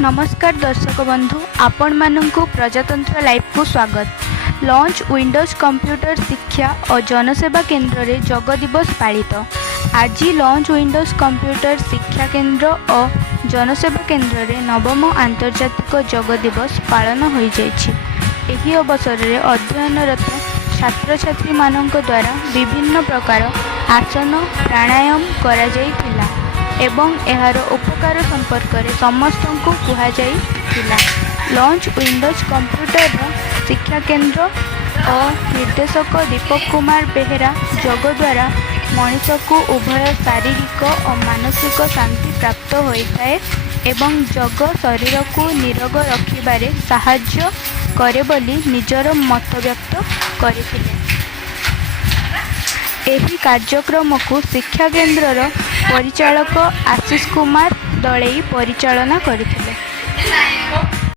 नमस्कार दर्शक बंधु आपण मानकु प्रजातंत्र लाइव को स्वागत। लॉन्च विंडोज कंप्यूटर शिक्षा और जनसेवा केंद्र रे जग दिवस पालित। आज लॉन्च विंडोज कंप्यूटर शिक्षा केंद्र और जनसेवा केंद्र रे नवम आंतर्जातिक जग दिवस पालन हो जाइछि। एही अवसर रे अध्ययनरत छात्र छात्री मानक द्वारा विभिन्न प्रकार आसन प्राणायाम करा जाइथिला एवं एहार उपकार संपर्क में समस्त को कहुला। लॉन्च विंडोज कंप्यूटर शिक्षा केंद्र और निर्देशक दीपक कुमार बेहेरा जग द्वारा मनीष को उभय शारीरिक और मानसिक शांति प्राप्त होता है एवं जग शरीर को निरोग रखिबारे साहाय्य करे बोली निजर मत व्यक्त करथिले। एही कार्यक्रम को शिक्षा केंद्र परिचालक आशीष कुमार दलई परिचालना करथिले।